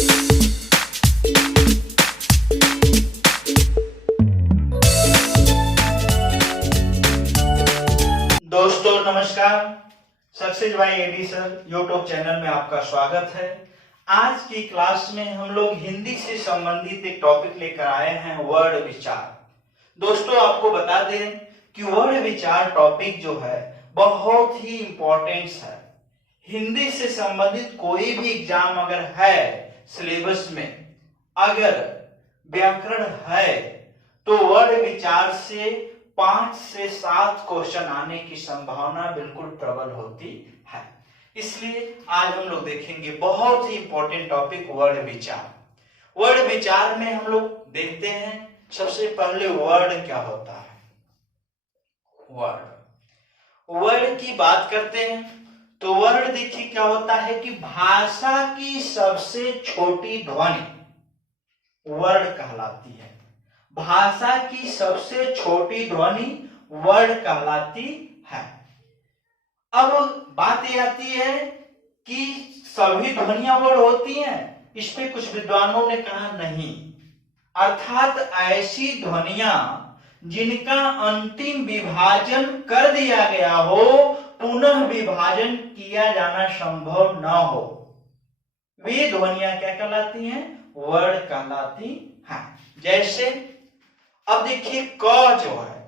दोस्तों नमस्कार, success by AD sir YouTube channel में आपका स्वागत है। आज की क्लास में हम लोग हिंदी से संबंधित एक टॉपिक लेकर आए हैं, वर्ड विचार। दोस्तों आपको बता दें कि वर्ड विचार टॉपिक जो है बहुत ही इंपॉर्टेंट है। हिंदी से संबंधित कोई भी एग्जाम अगर है सिलेबस में, अगर व्याकरण है तो वर्ड विचार से 5 से 7 क्वेश्चन आने की संभावना बिल्कुल प्रबल होती है। इसलिए आज हम लोग देखेंगे बहुत ही इंपॉर्टेंट टॉपिक वर्ड विचार। वर्ड विचार में हम लोग देखते हैं सबसे पहले वर्ड क्या होता है। वर्ड की बात करते हैं तो वर्ड देखिए क्या होता है कि भाषा की सबसे छोटी ध्वनि वर्ड कहलाती है। भाषा की सबसे छोटी ध्वनि वर्ड कहलाती है। अब बात ये आती है कि सभी ध्वनियां वर्ड होती हैं, इस पे कुछ विद्वानों ने कहा नहीं, अर्थात ऐसी ध्वनियां जिनका अंतिम विभाजन कर दिया गया हो, पुनः विभाजन किया जाना संभव न हो, वे ध्वनियां क्या कहलाती हैं? वर्ड कहलाती हैं। जैसे अब देखिए क जो है,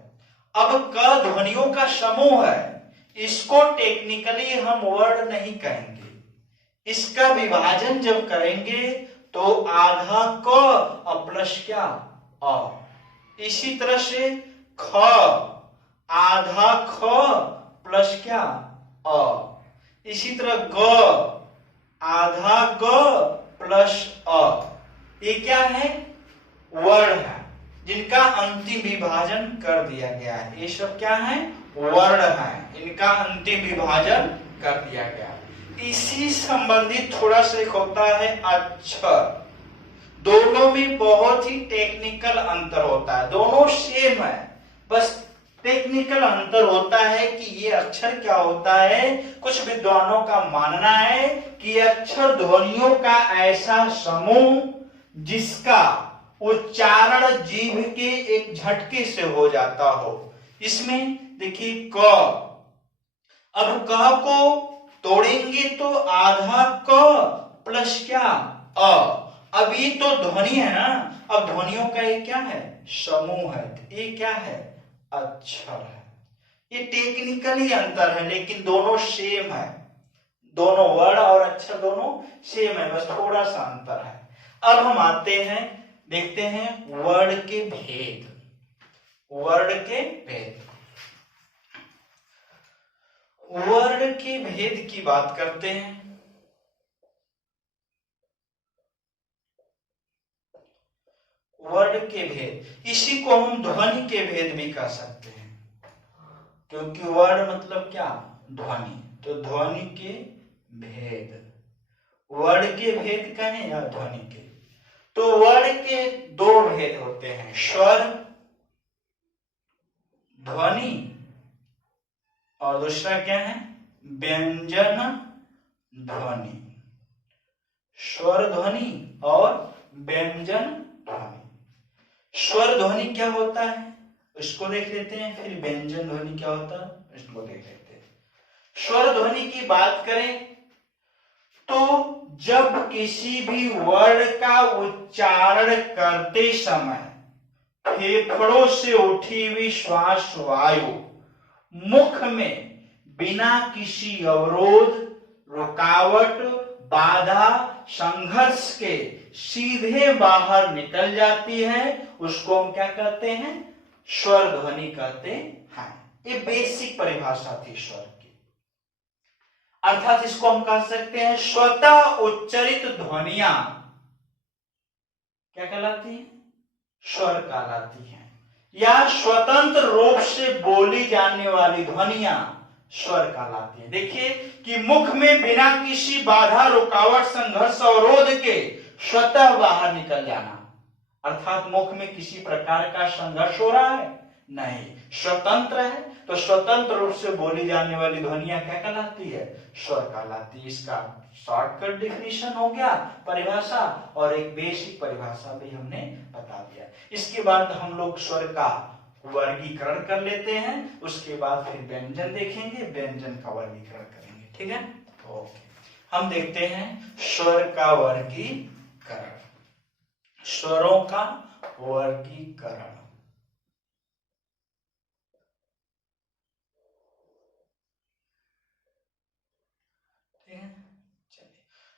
अब क ध्वनियों का समूह है, इसको टेक्निकली हम वर्ड नहीं कहेंगे। इसका विभाजन जब करेंगे तो आधा क और प्लस क्या अ। इसी तरह से ख आधा ख प्लस क्या अ। इसी तरह ग आधा ग प्लस अ। ये क्या है? वर्ड है जिनका अंतिम विभाजन कर दिया गया है। ये सब क्या है? वर्ड है, इनका अंतिम विभाजन कर दिया गया है। इसी संबंधित थोड़ा सा एक होता है अक्षर। दोनों में बहुत ही टेक्निकल अंतर होता है, दोनों सेम है, बस टेक्निकल अंतर होता है कि ये अक्षर क्या होता है। कुछ विद्वानों का मानना है कि अक्षर ध्वनियों का ऐसा समूह जिसका उच्चारण जीभ के एक झटके से हो जाता हो। इसमें देखिए क, अब क को तोड़ेंगे तो आधा क प्लस क्या अ। अब ये तो ध्वनि है ना, अब ध्वनियों का ये क्या है? समूह है। ये क्या है? अक्षर है। ये टेक्निकली अंतर है लेकिन दोनों सेम है। दोनों वर्ड और अक्षर दोनों सेम है, बस थोड़ा सा अंतर है। अब हम आते हैं, देखते हैं वर्ड के भेद। वर्ड के भेद, वर्ड के भेद की बात करते हैं। वर्ड के भेद, इसी को हम ध्वनि के भेद भी कह सकते हैं, क्योंकि वर्ड मतलब क्या? ध्वनि। तो ध्वनि के भेद, वर्ड के भेद कहें या ध्वनि के। तो वर्ड के 2 भेद होते हैं, स्वर ध्वनि और दूसरा क्या है? व्यंजन ध्वनि। स्वर ध्वनि और व्यंजन ध्वनि। स्वर ध्वनि क्या होता है इसको देख लेते हैं, फिर व्यंजन ध्वनि क्या होता है इसको देख लेते हैं। स्वर ध्वनि की बात करें तो जब किसी भी वर्ड का उच्चारण करते समय फेफड़ों से उठी हुई श्वास वायु मुख में बिना किसी अवरोध, रुकावट, बाधा, संघर्ष के सीधे बाहर निकल जाती है, उसको हम क्या कहते हैं? स्वर ध्वनि कहते हैं। ये बेसिक परिभाषा थी स्वर की। अर्थात इसको हम कह सकते हैं स्वतः उच्चरित ध्वनियां क्या कहलाती हैं? स्वर कहलाती हैं। या स्वतंत्र रूप से बोली जाने वाली ध्वनियां स्वर कहलाती हैं। देखिए कि मुख में बिना किसी बाधा, रुकावट, संघर्ष, अवरोध के स्वतः बाहर निकल जाना, अर्थात मुख में किसी प्रकार का संघर्ष हो रहा है नहीं, स्वतंत्र है, तो स्वतंत्र रूप से बोली जाने वाली ध्वनियां क्या कहलाती है? स्वर कहलाती है। इसका शॉर्टकट डिफिनीशन हो गया परिभाषा, और एक बेसिक परिभाषा भी हमने बता दिया। इसके बाद हम लोग स्वर का वर्गीकरण कर लेते हैं, उसके बाद फिर व्यंजन देखेंगे, व्यंजन का वर्गीकरण करेंगे। ठीक है, ओके। हम देखते हैं स्वर का वर्गीकरण, स्वरों का वर्गीकरण।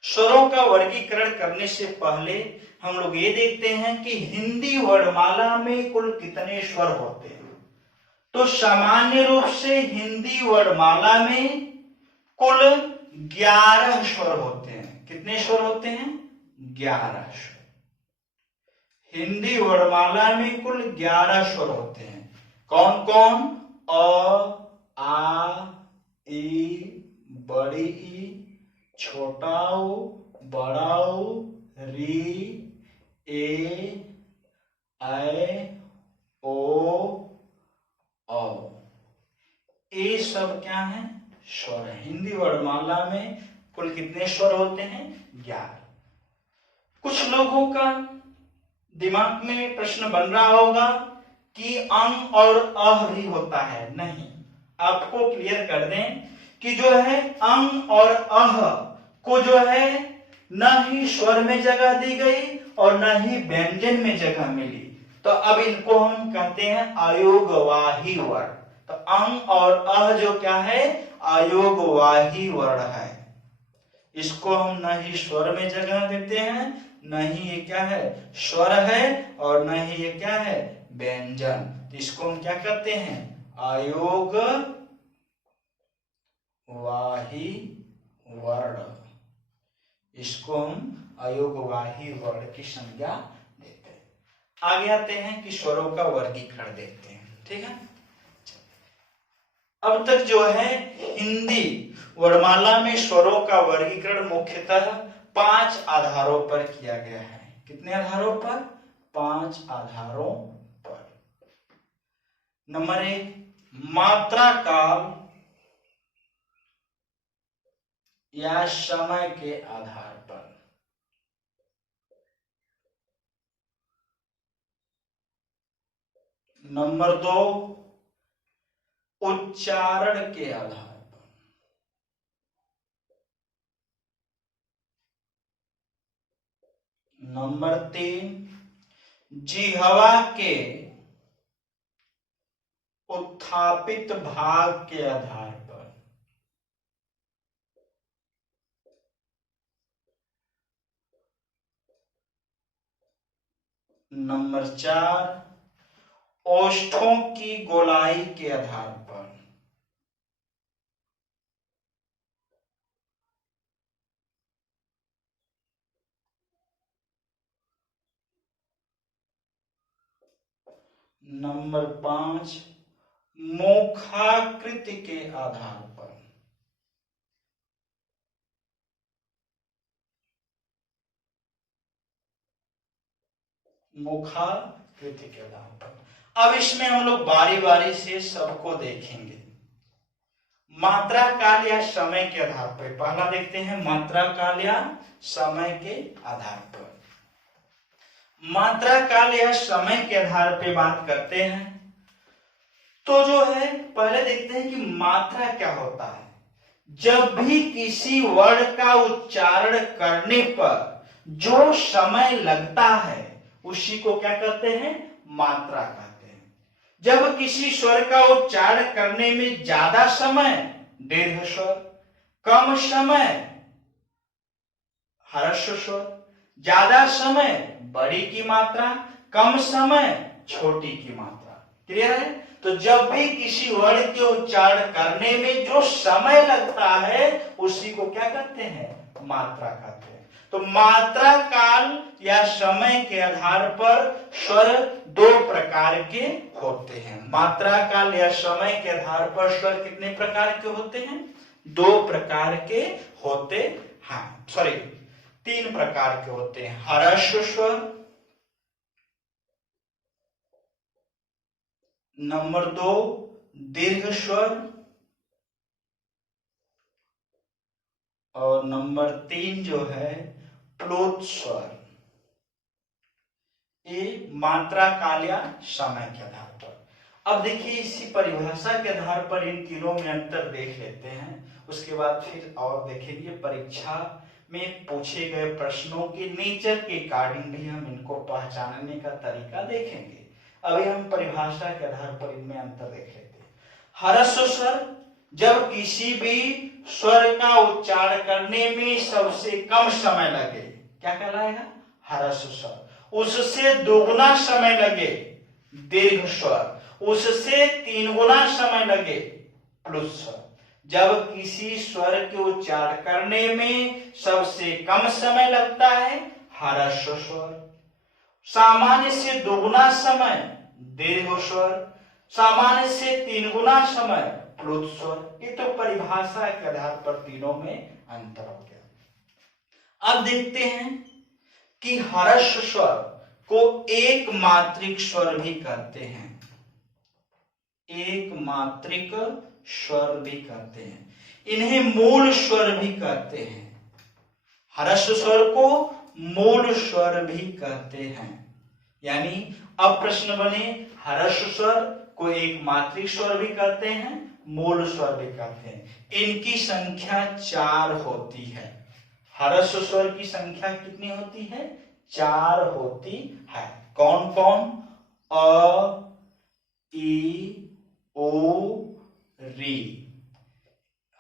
स्वरों का वर्गीकरण करने से पहले हम लोग ये देखते हैं कि हिंदी वर्णमाला में कुल कितने स्वर होते हैं। तो सामान्य रूप से हिंदी वर्णमाला में कुल 11 स्वर होते हैं। कितने स्वर होते हैं? 11 स्वर। हिंदी वर्णमाला में कुल 11 स्वर होते हैं। कौन कौन? अ, आ, ई, बड़ी ई, छोटा ऊ, बड़ा ऊ, री, ए, ऐ, ओ, औ। ये सब क्या है? स्वर। हिंदी वर्णमाला में कुल कितने स्वर होते हैं? 11। कुछ लोगों का दिमाग में प्रश्न बन रहा होगा कि अंग और अह भी होता है। नहीं, आपको क्लियर कर दें कि जो है अंग और अह को जो है न ही स्वर में जगह दी गई और न ही व्यंजन में जगह मिली। तो अब इनको हम कहते हैं अयोगवाही वर्ण। तो अंग और अह जो क्या है? अयोगवाही वर्ण है। इसको हम न ही स्वर में जगह देते हैं, न ही ये क्या है? स्वर है, और न ही ये क्या है? व्यंजन। तो इसको हम क्या कहते हैं? अयोगवाही वर्ण। इसको हम अयोगवाही वर्ण की संज्ञा देते हैं। आगे आते हैं कि स्वरों का वर्गीकरण देखते हैं। ठीक है, अब तक जो है हिंदी वर्णमाला में स्वरों का वर्गीकरण मुख्यतः 5 आधारों पर किया गया है। कितने आधारों पर? 5 आधारों पर। नंबर 1, मात्रा काल या समय के आधार पर। नंबर 2, उच्चारण के आधार पर। नंबर 3, जिह्वा के उत्थापित भाग के आधार पर। नंबर 4, ओष्ठों की गोलाई के आधार पर। नंबर 5, मुखाकृति के आधार पर। मुखाकृति के आधार पर। अब इसमें हम लोग बारी बारी से सबको देखेंगे। मात्रा काल या समय के आधार पर पहला देखते हैं, मात्रा काल या समय के आधार पर। मात्रा काल या समय के आधार पर बात करते हैं तो जो है पहले देखते हैं कि मात्रा क्या होता है। जब भी किसी वर्ण का उच्चारण करने पर जो समय लगता है उसी को क्या कहते हैं? मात्रा कहते हैं। जब किसी स्वर का उच्चारण करने में ज्यादा समय दीर्घ स्वर, कम समय ह्रस्व स्वर, ज्यादा समय बड़ी की मात्रा, कम समय छोटी की मात्रा। क्लियर है? तो जब भी किसी वर्ण के उच्चारण करने में जो समय लगता है उसी को क्या कहते हैं? मात्रा कहते हैं। तो मात्रा काल या समय के आधार पर स्वर 2 प्रकार के होते हैं। मात्रा काल या समय के आधार पर स्वर कितने प्रकार के होते हैं? 2 प्रकार के होते हैं। सॉरी, 3 प्रकार के होते हैं। ह्रस्व स्वर, नंबर 2 दीर्घ स्वर, और नंबर 3 जो है प्लुत स्वर। ये मात्रा काल या समय के आधार पर। अब देखिए इसी परिभाषा के आधार पर इन तीनों में अंतर देख लेते हैं, उसके बाद फिर और देखेंगे परीक्षा में पूछे गए प्रश्नों के नेचर के अकॉर्डिंग भी हम इनको पहचानने का तरीका देखेंगे। अभी हम परिभाषा के आधार पर इनमें अंतर देख लेते हैं। ह्रस्व स्वर, जब किसी भी स्वर का उच्चारण करने में सबसे कम समय लगे, क्या कहलाएगा? ह्रस्व स्वर। उससे दोगुना समय लगे, दीर्घ स्वर। उससे 3 गुना समय लगे, प्लुत स्वर। जब किसी स्वर के उच्चारण करने में सबसे कम समय लगता है, ह्रस्व स्वर। सामान्य से दोगुना समय, दीर्घ स्वर। सामान्य से 3 गुना समय, प्लुत स्वर। ये तो परिभाषा के आधार पर तीनों में अंतर हो गया। अब देखते हैं कि ह्रस्व स्वर को एक मात्रिक स्वर भी कहते हैं, एक मात्रिक स्वर भी कहते हैं। इन्हें मूल स्वर भी कहते हैं। ह्रस्व स्वर को मूल स्वर भी कहते हैं। यानी अब प्रश्न बने, ह्रस्व स्वर को एक मात्रिक स्वर भी कहते हैं, मूल स्वर भी कहते हैं। इनकी संख्या 4 होती है। ह्रस्व स्वर की संख्या कितनी होती है? 4 होती है। कौन कौन? अ, ई, ओ, री।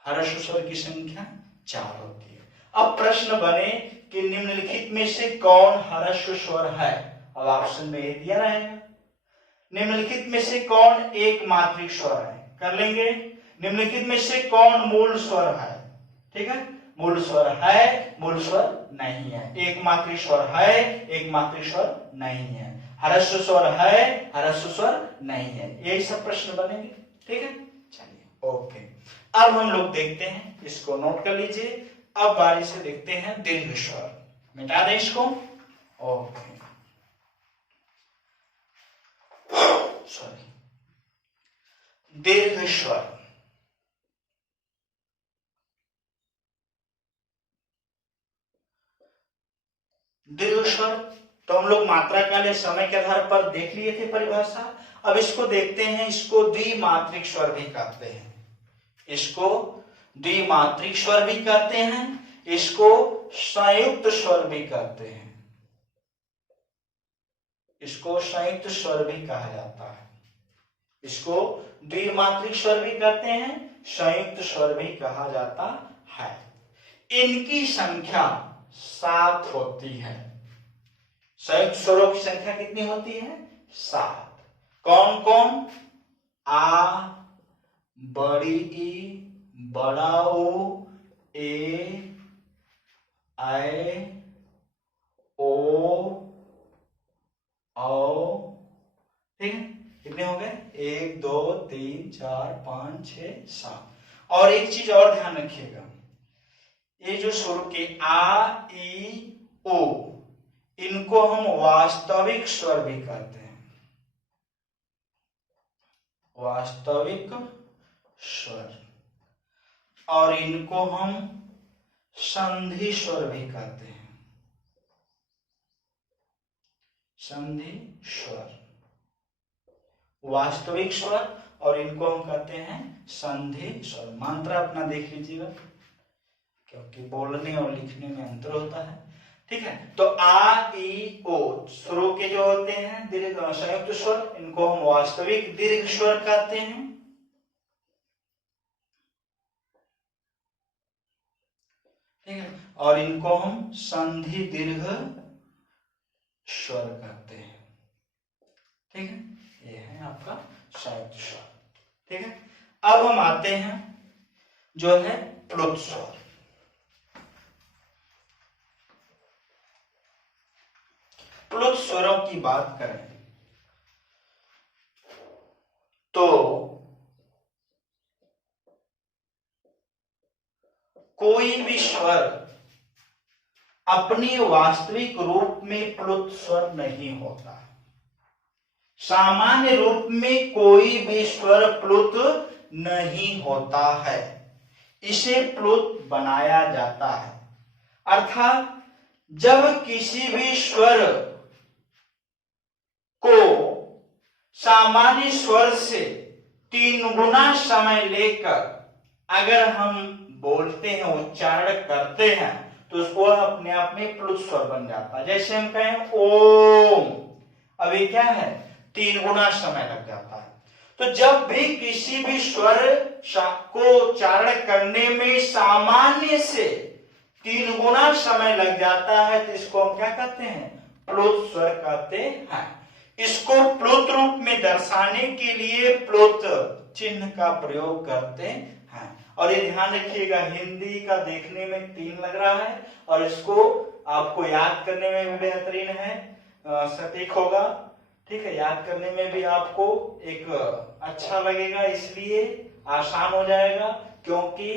ह्रस्व स्वर की संख्या 4 होती है। अब प्रश्न बने कि निम्नलिखित में से कौन ह्रस्व स्वर है? अब ऑप्शन में ये दिया रहेगा। निम्नलिखित में से कौन एक मात्रिक स्वर है? कर लेंगे। निम्नलिखित में से कौन मूल स्वर है? ठीक है, मूल स्वर है, मूल स्वर नहीं है। एक मात्रिक स्वर है, एक मात्रिक स्वर नहीं है। ह्रस्व स्वर है, ह्रस्व स्वर नहीं है। यही सब प्रश्न बनेंगे। ठीक है, चलिए ओके। अब हम लोग देखते हैं, इसको नोट कर लीजिए। अब बारी से देखते हैं दीर्घ स्वर। मिटा दें इसको। ओके, सॉरी, दीर्घ स्वर। दीर्घ स्वर तो हम लोग मात्रा काल या समय के आधार पर देख लिए थे परिभाषा। अब इसको देखते हैं, इसको द्विमात्रिक स्वर भी कहते हैं। इसको द्विमात्रिक स्वर भी कहते हैं, इसको संयुक्त स्वर भी कहते हैं। इसको संयुक्त स्वर भी कहा जाता है। इसको द्विमात्रिक स्वर भी कहते हैं, संयुक्त स्वर भी कहा जाता है। इनकी संख्या 7 होती है। संयुक्त स्वरों की संख्या कितनी होती है? 7। कौन कौन? आ, बड़ी ई, बड़ा ओ, ए, ऐ, ओ, औ। ठीक है, कितने हो गए? 1 2 3 4 5 6 7। और एक चीज और ध्यान रखिएगा, ये जो स्वर के आ, ई, ओ, इनको हम वास्तविक स्वर भी कहते हैं। वास्तविक स्वर। और इनको हम संधि स्वर भी कहते हैं। संधि स्वर, वास्तविक स्वर, और इनको हम कहते हैं संधि स्वर। मात्रा अपना देख लीजिएगा, क्योंकि बोलने और लिखने में अंतर होता है। ठीक है, तो आ, ई, ओ स्वरों के जो होते हैं दीर्घ संयुक्त स्वर, इनको हम वास्तविक दीर्घ स्वर कहते हैं। ठीक है, और इनको हम संधि दीर्घ स्वर कहते हैं। ठीक है, ये है आपका संयुक्त स्वर। ठीक है, अब हम आते हैं जो है प्लुत स्वर। प्लुत स्वरों की बात करें तो कोई भी स्वर अपने वास्तविक रूप में प्लुत स्वर नहीं होता। सामान्य रूप में कोई भी स्वर प्लुत नहीं होता है, इसे प्लुत बनाया जाता है। अर्थात जब किसी भी स्वर को सामान्य स्वर से 3 गुना समय लेकर अगर हम बोलते हैं, उच्चारण करते हैं, तो उसको अपने आप में प्लुत स्वर बन जाता है। जैसे हम कहें ओम, अभी क्या है 3 गुना समय लग जाता है। तो जब भी किसी भी स्वर को उच्चारण करने में सामान्य से 3 गुना समय लग जाता है, तो इसको हम क्या कहते हैं, प्लुत स्वर कहते हैं। इसको प्लुत रूप में दर्शाने के लिए प्लुत चिन्ह का प्रयोग करते हैं। और ये ध्यान रखिएगा, हिंदी का देखने में 3 लग रहा है और इसको आपको याद करने में भी बेहतरीन है, सटीक होगा। ठीक है, याद करने में भी आपको एक अच्छा लगेगा, इसलिए आसान हो जाएगा, क्योंकि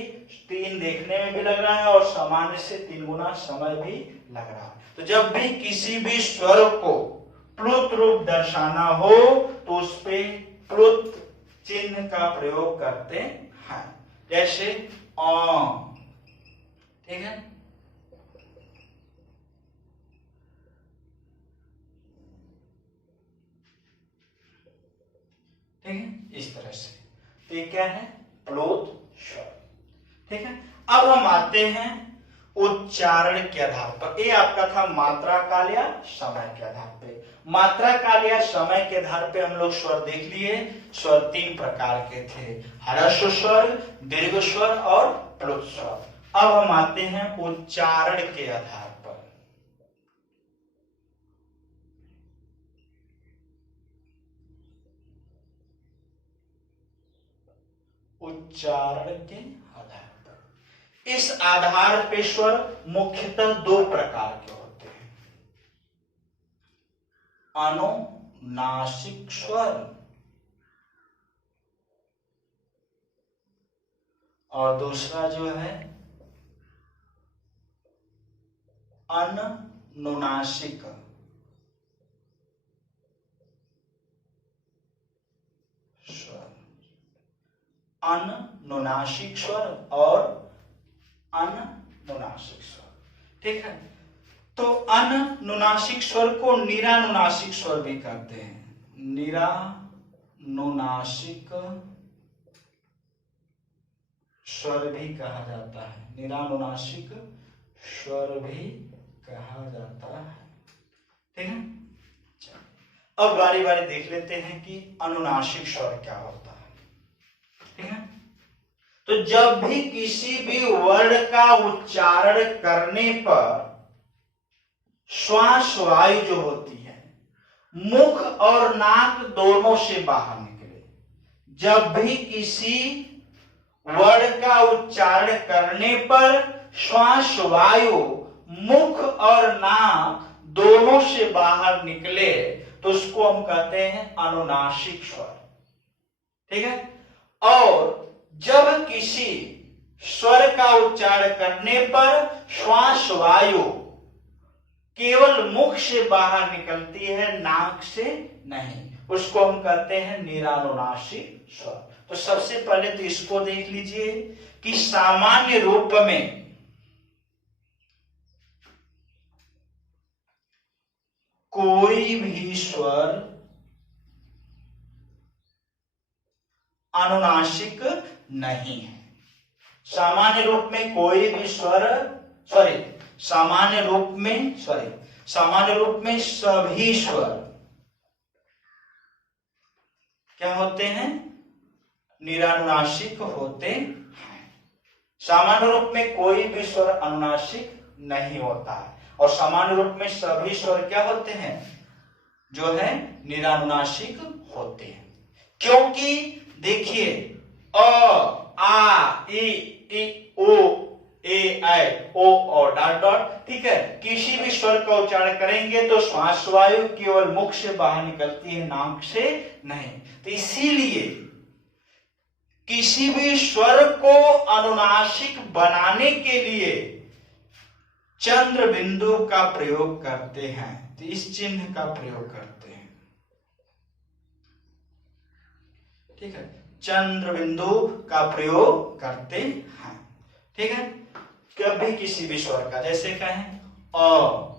3 देखने में भी लग रहा है और सामान्य से 3 गुना समय भी लग रहा है। तो जब भी किसी भी स्वर को प्लुत रूप दर्शाना हो तो उस पे प्लुत चिन्ह का प्रयोग करते हैं। जैसे ठीक है, ठीक है, इस तरह से। तो ये क्या है, प्लुत स्वर। ठीक है, अब हम आते हैं उच्चारण के आधार पर। ये आपका था मात्रा काल या समय के आधार पे। मात्रा काल या समय के आधार पे हम लोग स्वर देख लिए। स्वर 3 प्रकार के थे, ह्रस्व स्वर, दीर्घ स्वर और प्लुत स्वर। अब हम आते हैं उच्चारण के आधार पर। उच्चारण के आधार पर, इस आधार पे स्वर मुख्यतः 2 प्रकार के होते हैं, अनुनासिक स्वर और दूसरा जो है अनुनासिक स्वर। अनुनासिक स्वर और अनुनासिक स्वर। ठीक है, तो अनुनासिक स्वर को निरानुनासिक स्वर भी कहते हैं। निरानुनासिक स्वर भी कहा जाता है, निरानुनासिक स्वर भी कहा जाता है। ठीक है, अब बारी बारी देख लेते हैं कि अनुनासिक स्वर क्या होता है। ठीक है, तो जब भी किसी भी वर्ण का उच्चारण करने पर श्वास वायु जो होती है मुख और नाक दोनों से बाहर निकले। जब भी किसी वर्ण का उच्चारण करने पर श्वास वायु मुख और नाक दोनों से बाहर निकले तो उसको हम कहते हैं अनुनासिक स्वर। ठीक है, और जब किसी स्वर का उच्चारण करने पर श्वास वायु केवल मुख से बाहर निकलती है, नाक से नहीं, उसको हम कहते हैं निरानुनासिक स्वर। तो सबसे पहले तो इसको देख लीजिए कि सामान्य रूप में कोई भी स्वर अनुनासिक नहीं है। सामान्य रूप में कोई भी स्वर सामान्य रूप में सभी स्वर क्या होते हैं, निरानुनासिक होते हैं। सामान्य रूप में कोई भी स्वर अनुनासिक नहीं होता है और सामान्य रूप में सभी स्वर क्या होते हैं, जो है निरानुनासिक होते हैं। क्योंकि देखिए अ, आ, ई, ओ, ए, ऐ, ओ और डॉट डॉट। ठीक है, किसी भी स्वर का उच्चारण करेंगे तो श्वास वायु केवल मुख से बाहर निकलती है, नाक से नहीं। तो इसीलिए किसी भी स्वर को अनुनासिक बनाने के लिए चंद्र बिंदु का प्रयोग करते हैं। तो इस चिन्ह का प्रयोग करते हैं। ठीक है, चंद्र बिंदु का प्रयोग करते हैं। ठीक है, कभी किसी भी स्वर का, जैसे कहें अ,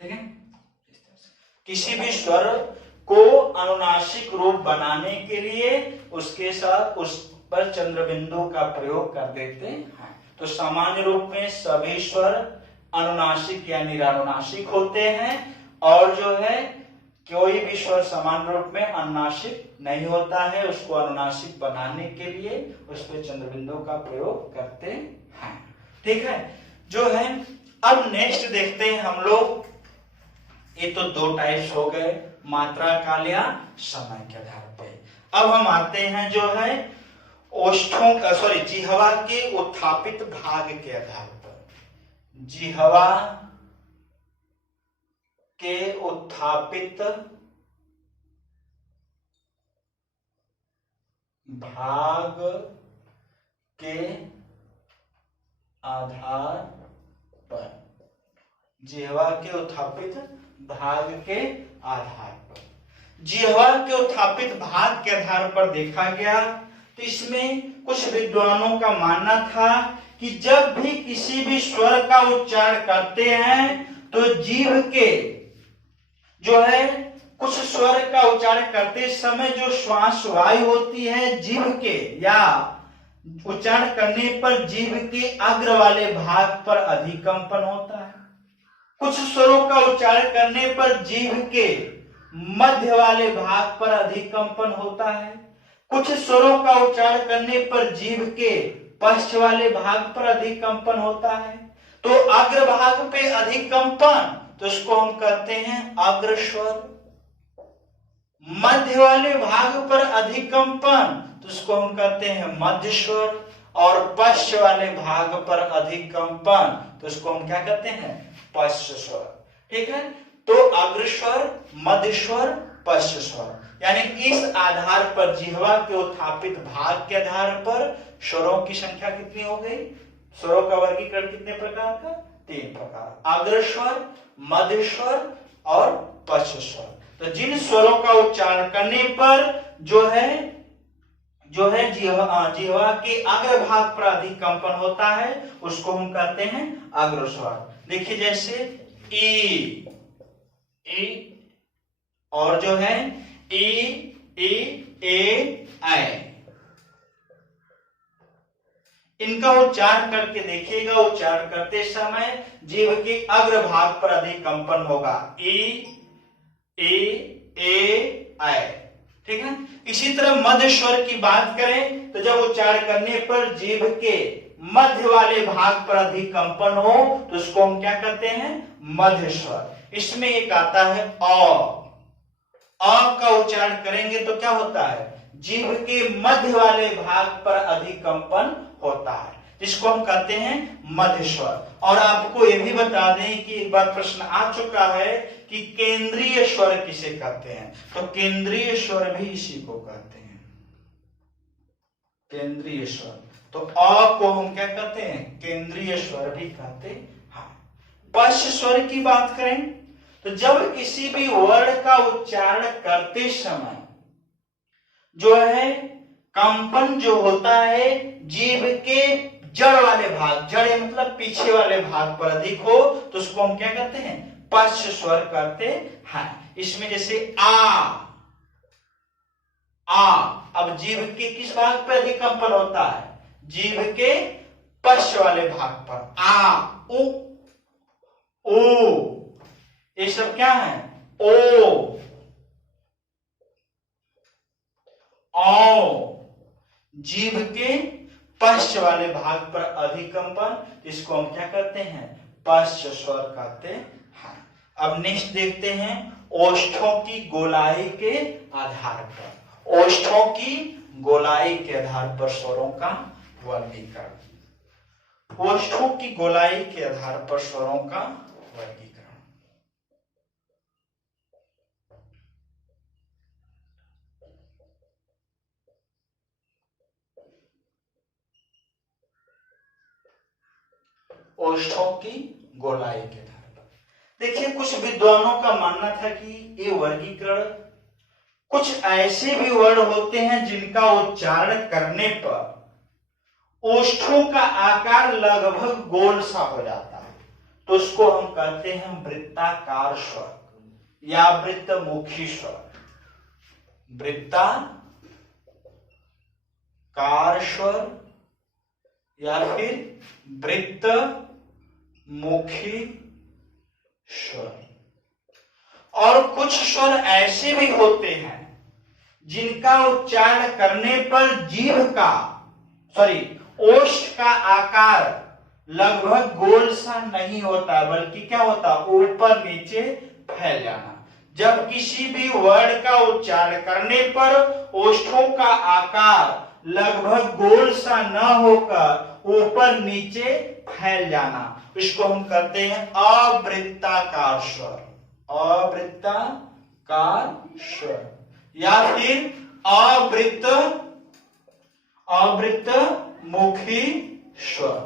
ठीक है, किसी भी स्वर को अनुनासिक रूप बनाने के लिए उसके साथ उस पर चंद्र बिंदु का प्रयोग कर देते हैं। तो सामान्य रूप में सभी स्वर अनुनासिक या निरानुनासिक होते हैं, और जो है कोई भी स्वर समान रूप में अनुनासिक नहीं होता है, उसको अनुनासिक बनाने के लिए उस पर चंद्र बिंदु का प्रयोग करते हैं। ठीक है, जो है अब नेक्स्ट देखते हैं हम लोग। ये तो दो टाइप्स हो गए, मात्रा काल या समय के आधार पे। अब हम आते हैं जो है ओष्ठों जिह्वा के उत्थापित भाग के आधार पर। जिह्वा के उत्थापित भाग के आधार पर, जिह्वा के उत्थापित भाग के आधार पर, जिह्वा के उत्थापित भाग के आधार पर देखा गया। तो इसमें कुछ विद्वानों का मानना था कि जब भी किसी भी स्वर का उच्चारण करते हैं तो जीभ के जो है कुछ स्वर का उच्चारण करते समय जो श्वास वायु होती है जीभ के, या उच्चारण करने पर जीभ के अग्र वाले भाग पर अधिक कंपन होता है। कुछ स्वरों का उच्चारण करने पर जीभ के मध्य वाले भाग पर अधिक कंपन होता है। कुछ स्वरों का उच्चारण करने पर जीभ के पश्च वाले भाग पर अधिक कंपन होता है। तो अग्र भाग पे अधिक कंपन, तो इसको हम कहते हैं अग्र स्वर। मध्य वाले भाग पर अधिक कंपन, तो इसको हम कहते हैं मध्य स्वर। और पश्च वाले भाग पर अधिक कंपन, तो इसको हम क्या कहते हैं, पश्च स्वर। ठीक है, तो अग्र स्वर, मध्य स्वर, पश्च स्वर, यानी इस आधार पर जिह्वा के उत्थापित भाग के आधार पर स्वरों की संख्या कितनी हो गई? स्वरों का वर्गीकरण कितने प्रकार का? 3 प्रकार, अग्र स्वर, मध्य स्वर और पश्च स्वर। तो जिन स्वरों का उच्चारण करने पर जो है जिह्वा के अग्र भाग पर अधिक कंपन होता है, उसको हम कहते हैं अग्र स्वर। देखिए जैसे ई, और जो है ए, ऐ, इनका उच्चारण करके देखिएगा। उच्चारण करते समय जीभ के अग्र भाग पर अधिक कंपन होगा, ए, ऐ। ठीक है, इसी तरह मध्य स्वर की बात करें तो जब उच्चारण करने पर जीभ के मध्य वाले भाग पर अधिक कंपन हो तो उसको हम क्या कहते हैं, मध्य स्वर। इसमें एक आता है अ का उच्चारण करेंगे तो क्या होता है, जीभ के मध्य वाले भाग पर अधिक कंपन होता है, जिसको हम कहते हैं मध्य स्वर। और आपको यह भी बता दें कि एक बार प्रश्न आ चुका है कि केंद्रीय स्वर किसे कहते हैं, तो केंद्रीय स्वर भी इसी को कहते हैं, केंद्रीय स्वर। तो अ को हम क्या कहते हैं, केंद्रीय स्वर भी कहते हैं। पश्च स्वर की बात करें तो जब किसी भी वर्ण का उच्चारण करते समय जो है कंपन जो होता है जीभ के जड़ वाले भाग, जड़ मतलब पीछे वाले भाग पर अधिक हो तो उसको हम क्या कहते हैं, पश्च स्वर कहते हैं। इसमें जैसे आ, अब जीभ के किस भाग पर अधिक कंपन होता है, जीभ के पश्च वाले भाग पर। आ, उ, ओ, ये सब क्या है, ओ, औ, जीभ के पश्च वाले भाग पर अधिक कंपन, इसको हम क्या कहते हैं, पश्च स्वर कहते हैं। अब नेक्स्ट देखते हैं ओष्ठों की गोलाई के आधार पर, ओष्ठों की गोलाई के आधार पर स्वरों का वर्गीकरण। ओष्ठों की गोलाई के आधार पर स्वरों का वर्गीकरण। ओष्ठों की गोलाई के आधार पर देखिए, कुछ विद्वानों का मानना था कि ये वर्गीकरण, कुछ ऐसे भी वर्ण होते हैं जिनका उच्चारण करने पर ओष्ठों का आकार लगभग गोल सा हो जाता है, तो उसको हम कहते हैं वृत्ताकार स्वर या वृत्तमुखी स्वर। वृत्ताकार स्वर या फिर वृत्तमुखी स्वर। और कुछ स्वर ऐसे भी होते हैं जिनका उच्चारण करने पर जीभ का ओष्ठ का आकार लगभग गोल सा नहीं होता, बल्कि क्या होता, ऊपर नीचे फैल जाना। जब किसी भी वर्ण का उच्चारण करने पर ओष्ठों का आकार लगभग गोल सा न होकर ऊपर नीचे फैल जाना, इसको हम कहते हैं अवृत्ताकार स्वर। अवृत्ताकार स्वर या फिर अवृत्तमुखी स्वर।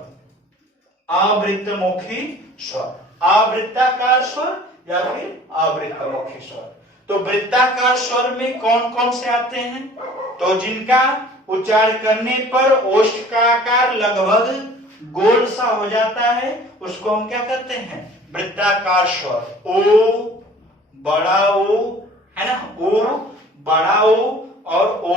अवृत्तमुखी स्वर, अवृत्ताकार स्वर या फिर अवृत्तमुखी स्वर। तो वृत्ताकार स्वर में कौन कौन से आते हैं? तो जिनका उच्चारण करने पर ओष्ठ का आकार लगभग गोल सा हो जाता है, उसको हम क्या कहते हैं? वृत्ताकार स्वर। ओ, बड़ा ओ, है ना, ओ, बड़ा ओ और ओ,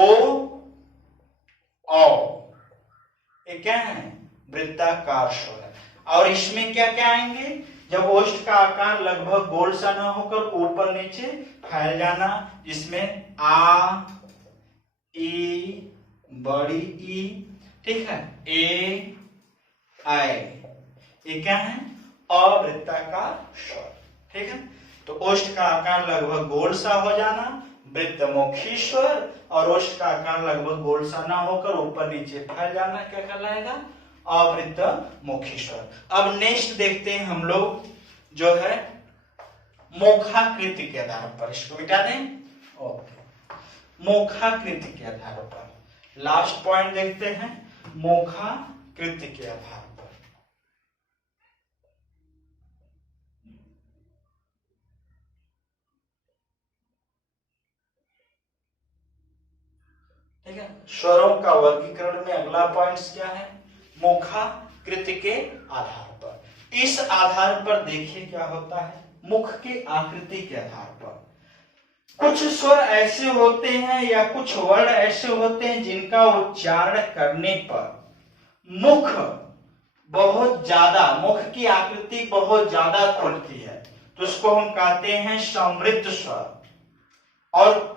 ये क्या है? वृत्ताकार स्वर है। और इसमें क्या क्या आएंगे? जब ओष्ठ का आकार लगभग गोल सा ना होकर ऊपर नीचे फैल जाना, जिसमें आ, ई, बड़ी ई, ठीक है, ए, आई, ये क्या है? अवृत्ताकार स्वर। ठीक है, तो ओष्ठ का आकार लगभग गोल सा हो जाना वृत्तमुखी स्वर, और ओष्ठ का आकार लगभग गोल सा ना होकर ऊपर नीचे फैल जाना क्या कहलाएगा? अवृत्तमुखी स्वर। अब नेक्स्ट देखते हैं हम लोग, जो है मोक्षाकृति के आधार पर। इसको मिटा दें। ओके, मोक्षाकृति के आधार पर लास्ट पॉइंट देखते हैं, मोक्षाकृति के आधार पर। ठीक है, स्वरों का वर्गीकरण में अगला पॉइंट क्या है? मुखाकृति के आधार पर। इस आधार पर देखिए क्या होता है, मुख की आकृति के आधार पर कुछ स्वर ऐसे होते हैं या कुछ वर्ण ऐसे होते हैं जिनका उच्चारण करने पर मुख बहुत ज्यादा, मुख की आकृति बहुत ज्यादा खुलती है, तो उसको हम कहते हैं समृद्ध स्वर। और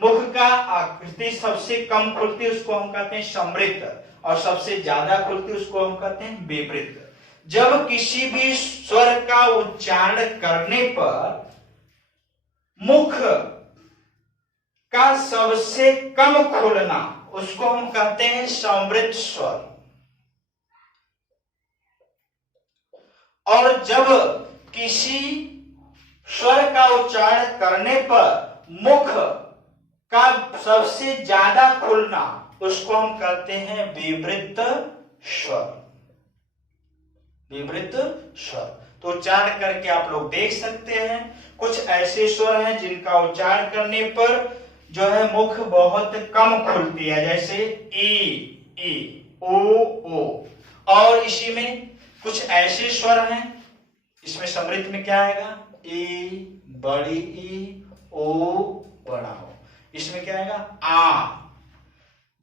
मुख का आकृति सबसे कम खुलती है, उसको हम कहते हैं समृद्ध, और सबसे ज्यादा खुलती है उसको हम कहते हैं विवृद्ध। जब किसी भी स्वर का उच्चारण करने पर मुख का सबसे कम खुलना, उसको हम कहते हैं समृद्ध स्वर। और जब किसी स्वर का उच्चारण करने पर मुख का सबसे ज्यादा खुलना, उसको हम कहते हैं विवृद्ध स्वर। विवृद्ध स्वर। तो उच्चारण करके आप लोग देख सकते हैं, कुछ ऐसे स्वर हैं जिनका उच्चारण करने पर जो है मुख बहुत कम खुलती है, जैसे ई, ओ। और इसी में कुछ ऐसे स्वर हैं, इसमें समृद्ध में क्या आएगा? ई, बड़ी ई, ओ, बड़ा ओ। इसमें क्या आएगा? आ।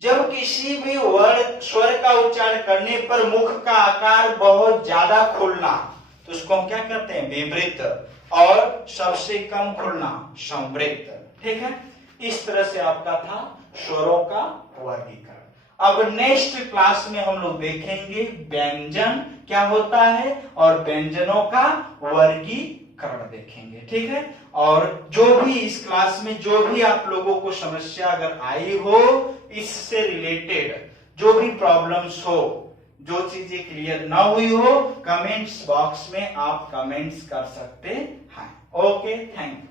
जब किसी भी वर्ण स्वर का उच्चारण करने पर मुख का आकार बहुत ज्यादा खुलना, तो उसको हम क्या कहते हैं? विवृद्ध। और सबसे कम खुलना समृद्ध। ठीक है, इस तरह से आपका था स्वरों का वर्गीकरण। अब नेक्स्ट क्लास में हम लोग देखेंगे व्यंजन क्या होता है और व्यंजनों का वर्गीकरण देखेंगे। ठीक है, और जो भी इस क्लास में जो भी आप लोगों को समस्या अगर आई हो, इससे रिलेटेड जो भी प्रॉब्लम्स हो, जो चीजें क्लियर ना हुई हो कमेंट्स बॉक्स में आप कमेंट्स कर सकते हैं। Okay, thank you.